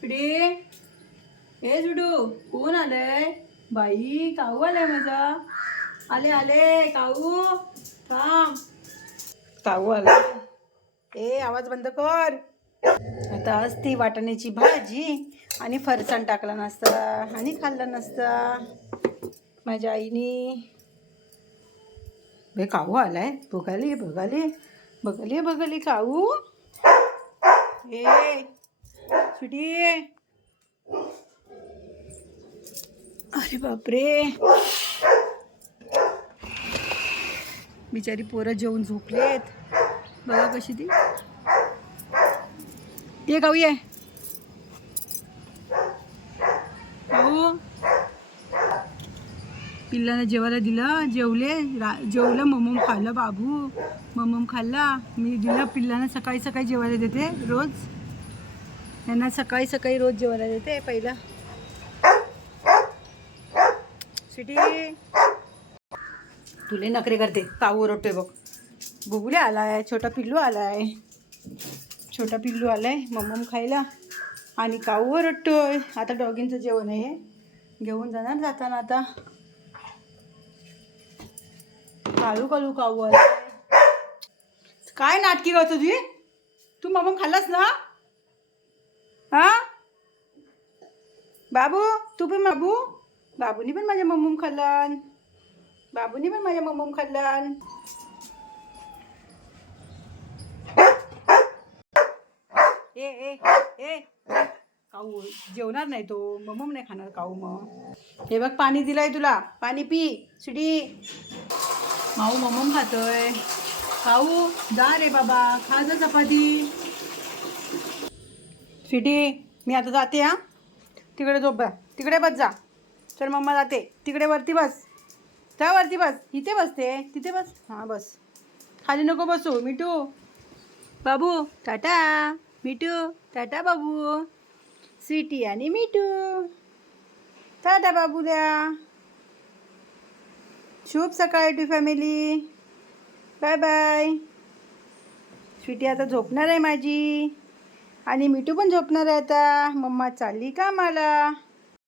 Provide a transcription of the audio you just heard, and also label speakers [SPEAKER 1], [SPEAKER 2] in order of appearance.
[SPEAKER 1] पिढी. ए जुडू कोण आलंय? बाई काऊ आलाय माझा? आले आले काऊ? थांब. काऊ आला ए आवाज बंद कर. आता असती वाटाण्याची भाजी आणि फरसाण टाकला नसता आणि खाल्लं नसता. माझ्या आईने. बे काऊ आलाय? बघाली बघाली बघाली बघाली काऊ? ए सुटी अरे बापरे. बिचारी पोरं जेवून झोपलेत. बघा कशी ती. ये गाऊ ये. भाऊ. पिल्लाला जेवायला दिलं जेवले. रा जेवलं मम्मम खाल्लं बाबू. मम्मम खाल्ला. मी दिलं पिल्लांना सकाळी सकाळी जेवायला देते रोज. यांना सकाळी सकाळी रोज जेवायला देते पहिला. सिटी. तुले नखरे करते. काऊ ओरडतोय बघ. बुबुले आलाय छोटा पिल्लू आलाय. छोटा पिल्लू आलाय मम्मम खायला. आणि काऊ ओरडतोय. आता डॉगींचं जेवण आहे हे. घेऊन जाणार जाताना आता. काळू काळू काऊ आलाय. काय नाटकी करतो तुझी? तू मम्मम खाल्लास ना? हा? बाबू तू पण बाबू? बाबूनी पण माझ्या मम्मम खाल्लं बाबूनी पण माझ्या मम्मम खाल्लं ए ए ए. काऊ जेवणार नाही तो. मम्मम नाही खाणार काऊ मग हे बघ पाणी दिलंय तुला. पाणी पी सुडी माऊ मम्मम खातोय. काऊ जा रे बाबा खा जा चपाती. सिटी मी आता जाते हा. तिकडे झोप तिकडे बस जा. चल मम्मा जाते. तिकडे वरती बस. जा वरती बस. इथे बसते तिथे बस. हां बस. खाली नको बसू. मिठू. बाबू. टाटा. मिठू. टाटा बाबू. स्वीटी आणि मिठू. टाटा बाबू द्या शुभ सकाळी to family bye bye sweetie आता झोपणार आहे माझी. आणि मिठू पण झोपणार आहे आता. मम्मा चालली का मला